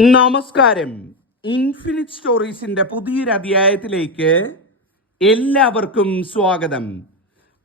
നമസ്കാരം. ഇൻഫിനിറ്റ് സ്റ്റോറീസിന്റെ പുതിയൊരു അധ്യായത്തിലേക്ക് എല്ലാവർക്കും സ്വാഗതം.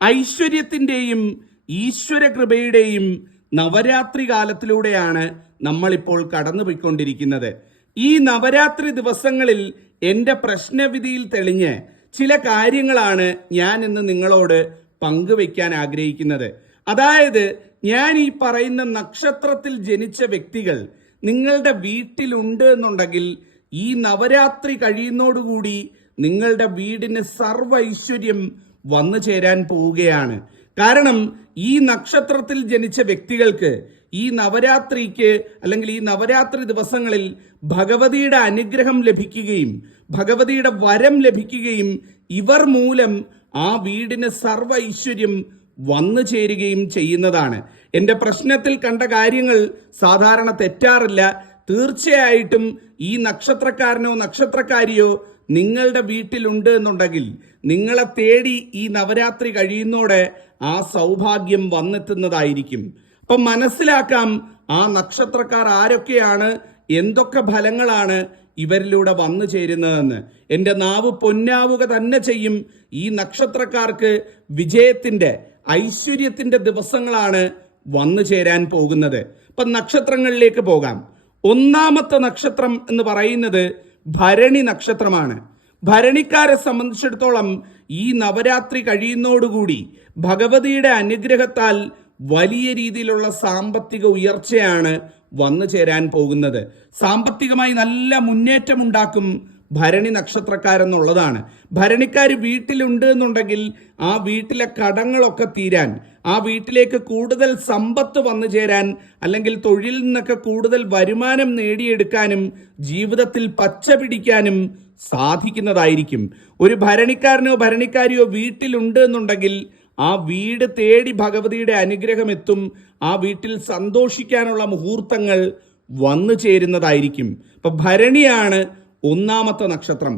ഐശ്വര്യത്തിന്റെയും ഈശ്വര കൃപയുടെയും നവരാത്രി കാലത്തിലൂടെയാണ് നമ്മളിപ്പോൾ കടന്നുപോയിക്കൊണ്ടിരിക്കുന്നത്. ഈ നവരാത്രി ദിവസങ്ങളിൽ എന്റെ പ്രശ്നവിധിയിൽ തെളിഞ്ഞ് ചില കാര്യങ്ങളാണ് ഞാൻ ഇന്ന് നിങ്ങളോട് പങ്കുവയ്ക്കാൻ ആഗ്രഹിക്കുന്നത്. അതായത് ഞാൻ ഈ പറയുന്ന നക്ഷത്രത്തിൽ ജനിച്ച വ്യക്തികൾ നിങ്ങളുടെ വീട്ടിലുണ്ട് എന്നുണ്ടെങ്കിൽ ഈ നവരാത്രി കഴിയുന്നോടുകൂടി നിങ്ങളുടെ വീടിന് സർവ ഐശ്വര്യം വന്നു ചേരാൻ പോവുകയാണ്. കാരണം ഈ നക്ഷത്രത്തിൽ ജനിച്ച വ്യക്തികൾക്ക് ഈ നവരാത്രിക്ക് അല്ലെങ്കിൽ ഈ നവരാത്രി ദിവസങ്ങളിൽ ഭഗവതിയുടെ അനുഗ്രഹം ലഭിക്കുകയും ഭഗവതിയുടെ വരം ലഭിക്കുകയും ഇവർ മൂലം ആ വീടിന് സർവ ഐശ്വര്യം വന്നു ചേരുകയും ചെയ്യുന്നതാണ്. എന്റെ പ്രശ്നത്തിൽ കണ്ട കാര്യങ്ങൾ സാധാരണ തെറ്റാറില്ല. തീർച്ചയായിട്ടും ഈ നക്ഷത്രക്കാരനോ നക്ഷത്രക്കാരിയോ നിങ്ങളുടെ വീട്ടിലുണ്ട് എന്നുണ്ടെങ്കിൽ നിങ്ങളെ തേടി ഈ നവരാത്രി കഴിയുന്നോടെ ആ സൗഭാഗ്യം വന്നെത്തുന്നതായിരിക്കും. അപ്പം മനസ്സിലാക്കാം ആ നക്ഷത്രക്കാർ ആരൊക്കെയാണ് എന്തൊക്കെ ഫലങ്ങളാണ് ഇവരിലൂടെ വന്നു ചേരുന്നതെന്ന്. എന്റെ നാവ് പൊന്നാവുക തന്നെ ചെയ്യും. ഈ നക്ഷത്രക്കാർക്ക് വിജയത്തിന്റെ ഐശ്വര്യത്തിന്റെ ദിവസങ്ങളാണ് വന്നു ചേരാൻ പോകുന്നത്. അപ്പം നക്ഷത്രങ്ങളിലേക്ക് പോകാം. ഒന്നാമത്തെ നക്ഷത്രം എന്ന് പറയുന്നത് ഭരണി നക്ഷത്രമാണ്. ഭരണിക്കാരെ സംബന്ധിച്ചിടത്തോളം ഈ നവരാത്രി കഴിയുന്നോടുകൂടി ഭഗവതിയുടെ അനുഗ്രഹത്താൽ വലിയ രീതിയിലുള്ള സാമ്പത്തിക ഉയർച്ചയാണ് വന്നു ചേരാൻ പോകുന്നത്. സാമ്പത്തികമായി നല്ല മുന്നേറ്റം ഉണ്ടാക്കും ഭരണി നക്ഷത്രക്കാരെന്നുള്ളതാണ്. ഭരണിക്കാർ വീട്ടിലുണ്ട് എന്നുണ്ടെങ്കിൽ ആ വീട്ടിലെ കടങ്ങളൊക്കെ തീരാൻ ആ വീട്ടിലേക്ക് കൂടുതൽ സമ്പത്ത് വന്നു ചേരാൻ അല്ലെങ്കിൽ തൊഴിൽ നിന്നൊക്കെ കൂടുതൽ വരുമാനം നേടിയെടുക്കാനും ജീവിതത്തിൽ പച്ച പിടിക്കാനും സാധിക്കുന്നതായിരിക്കും. ഒരു ഭരണിക്കാരനോ ഭരണിക്കാരിയോ വീട്ടിലുണ്ട് എന്നുണ്ടെങ്കിൽ ആ വീട് തേടി ഭഗവതിയുടെ അനുഗ്രഹം എത്തും ആ വീട്ടിൽ സന്തോഷിക്കാനുള്ള മുഹൂർത്തങ്ങൾ വന്നു ചേരുന്നതായിരിക്കും. അപ്പൊ ഭരണിയാണ് ഒന്നാമത്തെ നക്ഷത്രം.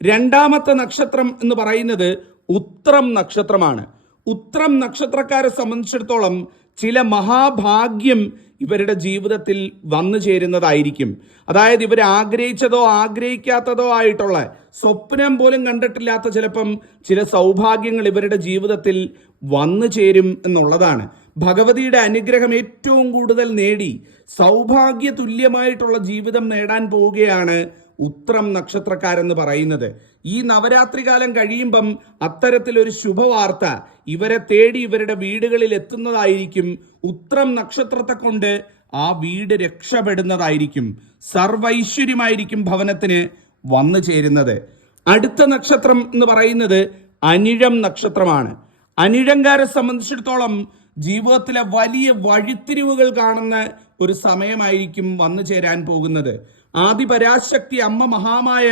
രണ്ടാമത്തെ നക്ഷത്രം എന്ന് പറയുന്നത് ഉത്രം നക്ഷത്രമാണ്. ഉത്രം നക്ഷത്രക്കാരെ സംബന്ധിച്ചിടത്തോളം ചില മഹാഭാഗ്യം ഇവരുടെ ജീവിതത്തിൽ വന്നു ചേരുന്നതായിരിക്കും. അതായത് ഇവർ ആഗ്രഹിച്ചതോ ആഗ്രഹിക്കാത്തതോ ആയിട്ടുള്ള സ്വപ്നം പോലും കണ്ടിട്ടില്ലാത്ത ചിലപ്പം ചില സൗഭാഗ്യങ്ങൾ ഇവരുടെ ജീവിതത്തിൽ വന്നു ചേരും എന്നുള്ളതാണ്. ഭഗവതിയുടെ അനുഗ്രഹം ഏറ്റവും കൂടുതൽ നേടി സൗഭാഗ്യ തുല്യമായിട്ടുള്ള ജീവിതം നേടാൻ പോവുകയാണ് ഉത്രം നക്ഷത്രക്കാരെന്ന് പറയുന്നത്. ഈ നവരാത്രി കാലം കഴിയുമ്പം അത്തരത്തിലൊരു ശുഭവാർത്ത ഇവരെ തേടി ഇവരുടെ വീടുകളിൽ എത്തുന്നതായിരിക്കും. ഉത്രം നക്ഷത്രത്തെ കൊണ്ട് ആ വീട് രക്ഷപ്പെടുന്നതായിരിക്കും. സർവൈശ്വര്യമായിരിക്കും ഭവനത്തിന് വന്നു ചേരുന്നത്. അടുത്ത നക്ഷത്രം എന്ന് പറയുന്നത് അനിഴം നക്ഷത്രമാണ്. അനിഴങ്കാരെ സംബന്ധിച്ചിടത്തോളം ജീവിതത്തിലെ വലിയ വഴിത്തിരിവുകൾ കാണുന്ന ഒരു സമയമായിരിക്കും വന്നു ചേരാൻ പോകുന്നത്. ആദിപരാശക്തി അമ്മ മഹാമായ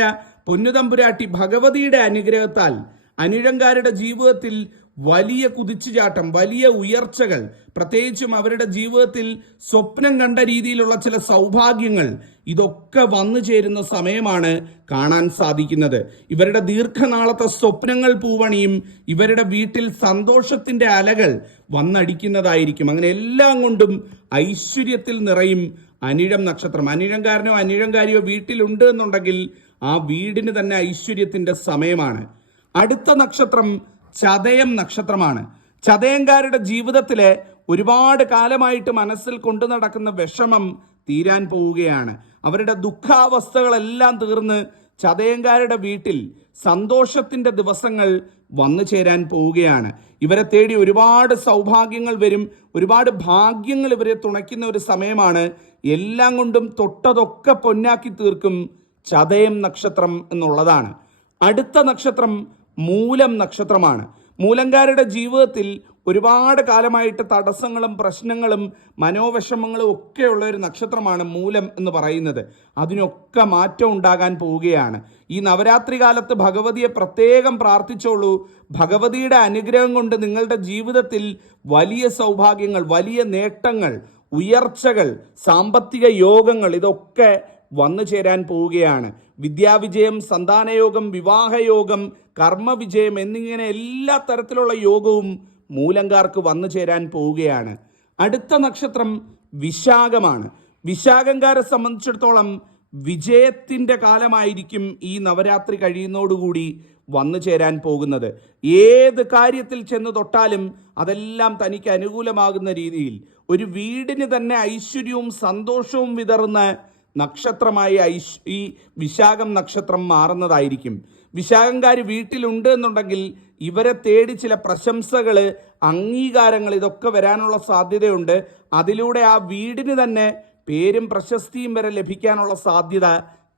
പൊന്നുതമ്പുരാട്ടി ഭഗവതിയുടെ അനുഗ്രഹത്താൽ അനിഴങ്കാരുടെ ജീവിതത്തിൽ വലിയ കുതിച്ചുചാട്ടം വലിയ ഉയർച്ചകൾ പ്രത്യേകിച്ചും അവരുടെ ജീവിതത്തിൽ സ്വപ്നം കണ്ട രീതിയിലുള്ള ചില സൗഭാഗ്യങ്ങൾ ഇതൊക്കെ വന്നു ചേരുന്ന സമയമാണ് കാണാൻ സാധിക്കുന്നത്. ഇവരുടെ ദീർഘനാളത്തെ സ്വപ്നങ്ങൾ പൂവണിയും ഇവരുടെ വീട്ടിൽ സന്തോഷത്തിന്റെ അലകൾ വന്നടിക്കുന്നതായിരിക്കും. അങ്ങനെ എല്ലാം കൊണ്ടും ഐശ്വര്യത്തിൽ നിറയും അനിഴം നക്ഷത്രം. അനിഴംകാരനോ അനിഴംകാരിയോ വീട്ടിലുണ്ട് എന്നുണ്ടെങ്കിൽ ആ വീടിന് തന്നെ ഐശ്വര്യത്തിന്റെ സമയമാണ്. അടുത്ത നക്ഷത്രം ചതയം നക്ഷത്രമാണ്. ചതയംകാരുടെ ജീവിതത്തിലെ ഒരുപാട് കാലമായിട്ട് മനസ്സിൽ കൊണ്ടു നടക്കുന്ന വിഷമം തീരാൻ പോവുകയാണ്. അവരുടെ ദുഃഖാവസ്ഥകളെല്ലാം തീർന്ന് ചതയങ്കാരുടെ വീട്ടിൽ സന്തോഷത്തിന്റെ ദിവസങ്ങൾ വന്നു ചേരാൻ പോവുകയാണ്. ഇവരെ തേടി ഒരുപാട് സൗഭാഗ്യങ്ങൾ വരും. ഒരുപാട് ഭാഗ്യങ്ങൾ ഇവരെ തുണയ്ക്കുന്ന ഒരു സമയമാണ്. എല്ലാം കൊണ്ടും തൊട്ടതൊക്കെ പൊന്നാക്കി തീർക്കും ചതയം നക്ഷത്രം എന്നുള്ളതാണ്. അടുത്ത നക്ഷത്രം മൂലം നക്ഷത്രമാണ്. മൂലങ്കാരുടെ ജീവിതത്തിൽ ഒരുപാട് കാലമായിട്ട് തടസ്സങ്ങളും പ്രശ്നങ്ങളും മനോവിഷമങ്ങളും ഒക്കെയുള്ള ഒരു നക്ഷത്രമാണ് മൂലം എന്ന് പറയുന്നത്. അതിനൊക്കെ മാറ്റം ഉണ്ടാകാൻ പോവുകയാണ്. ഈ നവരാത്രി കാലത്ത് ഭഗവതിയെ പ്രത്യേകം പ്രാർത്ഥിച്ചോളൂ. ഭഗവതിയുടെ അനുഗ്രഹം കൊണ്ട് നിങ്ങളുടെ ജീവിതത്തിൽ വലിയ സൗഭാഗ്യങ്ങൾ വലിയ നേട്ടങ്ങൾ ഉയർച്ചകൾ സാമ്പത്തിക യോഗങ്ങൾ ഇതൊക്കെ വന്നു ചേരാൻ പോവുകയാണ്. വിദ്യാവിജയം സന്താനയോഗം വിവാഹയോഗം കർമ്മവിജയം എന്നിങ്ങനെ എല്ലാ തരത്തിലുള്ള യോഗവും മൂലങ്കാർക്ക് വന്നു ചേരാൻ പോവുകയാണ്. അടുത്ത നക്ഷത്രം വിശാഖമാണ്. വിശാഖങ്കാരെ സംബന്ധിച്ചിടത്തോളം വിജയത്തിന്റെ കാലമായിരിക്കും ഈ നവരാത്രി കഴിയുന്നതോടുകൂടി വന്നു ചേരാൻ പോകുന്നത്. ഏത് കാര്യത്തിൽ ചെന്ന് തൊട്ടാലും അതെല്ലാം തനിക്ക് അനുകൂലമാകുന്ന രീതിയിൽ ഒരു വീടിന് തന്നെ ഐശ്വര്യവും സന്തോഷവും വിതറുന്ന നക്ഷത്രമായി ഐശ് ഈ വിശാഖം നക്ഷത്രം മാറുന്നതായിരിക്കും. വിശാഖംകാർ വീട്ടിലുണ്ട് എന്നുണ്ടെങ്കിൽ ഇവരെ തേടി ചില പ്രശംസകൾ അംഗീകാരങ്ങൾ ഇതൊക്കെ വരാനുള്ള സാധ്യതയുണ്ട്. അതിലൂടെ ആ വീടിന് തന്നെ പേരും പ്രശസ്തിയും വരെ ലഭിക്കാനുള്ള സാധ്യത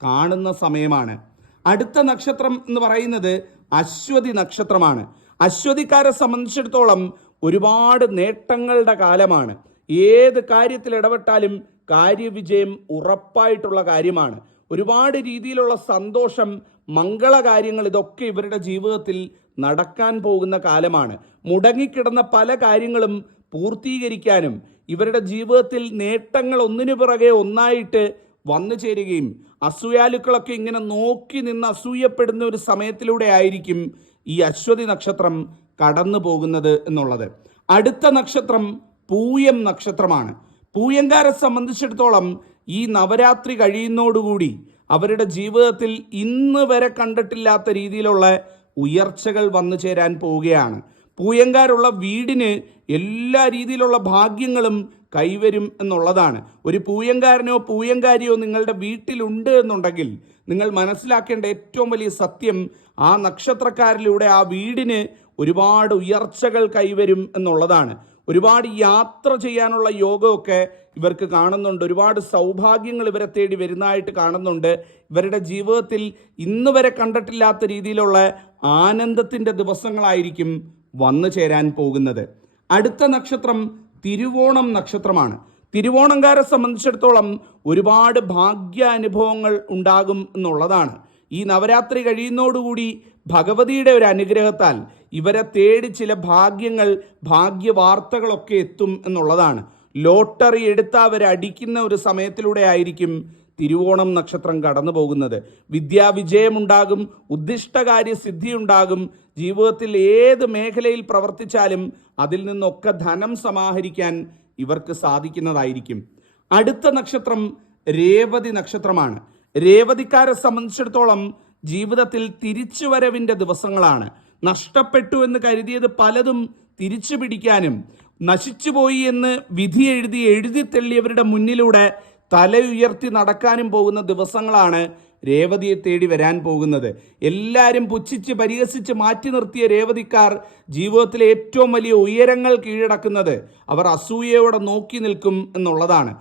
കാണുന്ന സമയമാണ്. അടുത്ത നക്ഷത്രം എന്ന് പറയുന്നത് അശ്വതി നക്ഷത്രമാണ്. അശ്വതിക്കാരെ സംബന്ധിച്ചിടത്തോളം ഒരുപാട് നേട്ടങ്ങളുടെ കാലമാണ്. ഏത് കാര്യത്തിൽ ഇടപെട്ടാലും കാര്യവിജയം ഉറപ്പായിട്ടുള്ള കാര്യമാണ്. ഒരുപാട് രീതിയിലുള്ള സന്തോഷം മംഗളകാര്യങ്ങൾ ഇതൊക്കെ ഇവരുടെ ജീവിതത്തിൽ നടക്കാൻ പോകുന്ന കാലമാണ്. മുടങ്ങിക്കിടന്ന പല കാര്യങ്ങളും പൂർത്തീകരിക്കാനും ഇവരുടെ ജീവിതത്തിൽ നേട്ടങ്ങൾ ഒന്നിനു പിറകെ ഒന്നായിട്ട് വന്നു ചേരുകയും അസൂയാലുക്കളൊക്കെ ഇങ്ങനെ നോക്കി നിന്ന് അസൂയപ്പെടുന്ന ഒരു സമയത്തിലൂടെ ആയിരിക്കും ഈ അശ്വതി നക്ഷത്രം കടന്നു പോകുന്നത് എന്നുള്ളത്. അടുത്ത നക്ഷത്രം പൂയം നക്ഷത്രമാണ്. പൂയങ്കാരെ സംബന്ധിച്ചിടത്തോളം ഈ നവരാത്രി കഴിയുന്നോടുകൂടി അവരുടെ ജീവിതത്തിൽ ഇന്ന് വരെ കണ്ടിട്ടില്ലാത്ത രീതിയിലുള്ള ഉയർച്ചകൾ വന്നു ചേരാൻ പോവുകയാണ്. പൂയങ്കാരുള്ള വീടിന് എല്ലാ രീതിയിലുള്ള ഭാഗ്യങ്ങളും കൈവരും എന്നുള്ളതാണ്. ഒരു പൂയങ്കാരനോ പൂയങ്കാരിയോ നിങ്ങളുടെ വീട്ടിലുണ്ട് എന്നുണ്ടെങ്കിൽ നിങ്ങൾ മനസ്സിലാക്കേണ്ട ഏറ്റവും വലിയ സത്യം ആ നക്ഷത്രക്കാരിലൂടെ ആ വീടിന് ഒരുപാട് ഉയർച്ചകൾ കൈവരും എന്നുള്ളതാണ്. ഒരുപാട് യാത്ര ചെയ്യാനുള്ള യോഗമൊക്കെ ഇവർക്ക് കാണുന്നുണ്ട്. ഒരുപാട് സൗഭാഗ്യങ്ങൾ ഇവരെ തേടി വരുന്നതായിട്ട് കാണുന്നുണ്ട്. ഇവരുടെ ജീവിതത്തിൽ ഇന്ന് വരെ കണ്ടിട്ടില്ലാത്ത രീതിയിലുള്ള ആനന്ദത്തിന്റെ ദിവസങ്ങളായിരിക്കും വന്നു ചേരാൻ പോകുന്നത്. അടുത്ത നക്ഷത്രം തിരുവോണം നക്ഷത്രമാണ്. തിരുവോണംകാരെ സംബന്ധിച്ചിടത്തോളം ഒരുപാട് ഭാഗ്യാനുഭവങ്ങൾ ഉണ്ടാകും എന്നുള്ളതാണ്. ഈ നവരാത്രി കഴിയുന്നതോടുകൂടി ഭഗവതിയുടെ ഒരു അനുഗ്രഹത്താൽ ഇവരെ തേടി ചില ഭാഗ്യങ്ങൾ ഭാഗ്യവാർത്തകളൊക്കെ എത്തും എന്നുള്ളതാണ്. ലോട്ടറി എടുത്ത അവരെ അടിക്കുന്ന ഒരു സമയത്തിലൂടെ ആയിരിക്കും തിരുവോണം നക്ഷത്രം കടന്നു പോകുന്നത് വിദ്യാവിജയമുണ്ടാകും ഉദ്ദിഷ്ടകാര്യ സിദ്ധിയുണ്ടാകും. ജീവിതത്തിൽ ഏത് മേഖലയിൽ പ്രവർത്തിച്ചാലും അതിൽ നിന്നൊക്കെ ധനം സമാഹരിക്കാൻ ഇവർക്ക് സാധിക്കുന്നതായിരിക്കും. അടുത്ത നക്ഷത്രം രേവതി നക്ഷത്രമാണ്. രേവതിക്കാരെ സംബന്ധിച്ചിടത്തോളം ജീവിതത്തിൽ തിരിച്ചുവരവിന്റെ ദിവസങ്ങളാണ്. നഷ്ടപ്പെട്ടു എന്ന് കരുതിയത് പലതും തിരിച്ചു പിടിക്കാനും നശിച്ചുപോയി എന്ന് വിധി എഴുതി എഴുതി തള്ളിയവരുടെ മുന്നിലൂടെ തല ഉയർത്തി നടക്കാനും പോകുന്ന ദിവസങ്ങളാണ് രേവതിയെ തേടി വരാൻ പോകുന്നത്. എല്ലാവരും പുച്ഛിച്ച് പരിഹസിച്ച് മാറ്റി നിർത്തിയ രേവതിക്കാർ ജീവിതത്തിലെ ഏറ്റവും വലിയ ഉയരങ്ങൾ കീഴടക്കുന്നത് അവർ അസൂയയോടെ നോക്കി നിൽക്കും എന്നുള്ളതാണ്.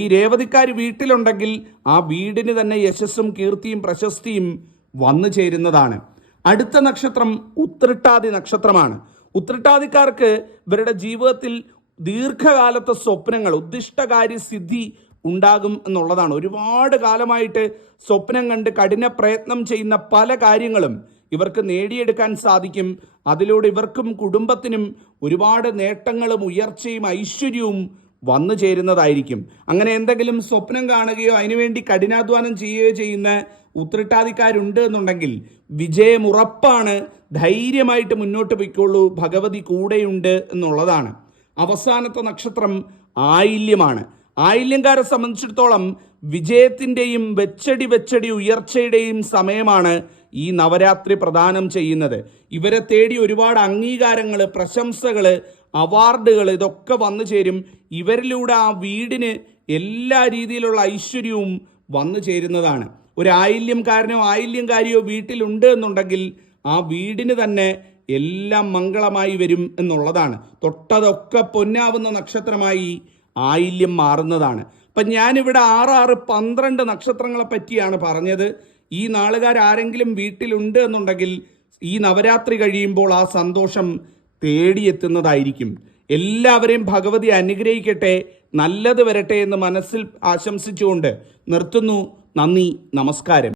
ഈ രേവതിക്കാർ വീട്ടിലുണ്ടെങ്കിൽ ആ വീടിന് തന്നെ യശസ്സും കീർത്തിയും പ്രശസ്തിയും വന്നു ചേരുന്നതാണ്. അടുത്ത നക്ഷത്രം ഉത്രട്ടാതി നക്ഷത്രമാണ്. ഉത്രട്ടാതിക്കാർക്ക് ഇവരുടെ ജീവിതത്തിൽ ദീർഘകാലത്തെ സ്വപ്നങ്ങൾ ഉദ്ദിഷ്ടകാര്യ സിദ്ധി ഉണ്ടാകും എന്നുള്ളതാണ്. ഒരുപാട് കാലമായിട്ട് സ്വപ്നം കണ്ട് കഠിന പ്രയത്നം ചെയ്യുന്ന പല കാര്യങ്ങളും ഇവർക്ക് നേടിയെടുക്കാൻ സാധിക്കും. അതിലൂടെ ഇവർക്കും കുടുംബത്തിനും ഒരുപാട് നേട്ടങ്ങളും ഉയർച്ചയും ഐശ്വര്യവും വന്നു ചേരുന്നതായിരിക്കും. അങ്ങനെ എന്തെങ്കിലും സ്വപ്നം കാണുകയോ അതിനുവേണ്ടി കഠിനാധ്വാനം ചെയ്യുകയോ ചെയ്യുന്ന ഉത്രട്ടാതിക്കാരുണ്ട് എന്നുണ്ടെങ്കിൽ വിജയം ഉറപ്പാണ്. ധൈര്യമായിട്ട് മുന്നോട്ട് പോയിക്കോളൂ ഭഗവതി കൂടെയുണ്ട് എന്നുള്ളതാണ്. അവസാനത്തെ നക്ഷത്രം ആയില്യമാണ്. ആയില്യംകാരെ സംബന്ധിച്ചിടത്തോളം വിജയത്തിന്റെയും വെച്ചടി വെച്ചടി ഉയർച്ചയുടെയും സമയമാണ് ഈ നവരാത്രി പ്രദാനം ചെയ്യുന്നത്. ഇവരെ തേടി ഒരുപാട് അംഗീകാരങ്ങൾ പ്രശംസകൾ അവാർഡുകൾ ഇതൊക്കെ വന്നു ചേരും. ഇവരിലൂടെ ആ വീടിന് എല്ലാ രീതിയിലുള്ള ഐശ്വര്യവും വന്നു ചേരുന്നതാണ്. ഒരു ആയില്യംകാരനോ ആയില്യംകാരിയോ വീട്ടിലുണ്ട് എന്നുണ്ടെങ്കിൽ ആ വീടിന് തന്നെ എല്ലാം മംഗളമായി വരും എന്നുള്ളതാണ്. തൊട്ടതൊക്കെ പൊന്നാവുന്ന നക്ഷത്രമായി ആയില്യം മാറുന്നതാണ്. അപ്പം ഞാനിവിടെ ആറ് ആറ് പന്ത്രണ്ട് നക്ഷത്രങ്ങളെ പറ്റിയാണ് പറഞ്ഞത്. ഈ നാളുകാർ ആരെങ്കിലും വീട്ടിലുണ്ട് എന്നുണ്ടെങ്കിൽ ഈ നവരാത്രി കഴിയുമ്പോൾ ആ സന്തോഷം തേടിയെത്തുന്നതായിരിക്കും. എല്ലാവരെയും ഭഗവതി അനുഗ്രഹിക്കട്ടെ നല്ലത് വരട്ടെ എന്ന് മനസ്സിൽ ആശംസിച്ചുകൊണ്ട് നിർത്തുന്നു. നന്ദി നമസ്കാരം.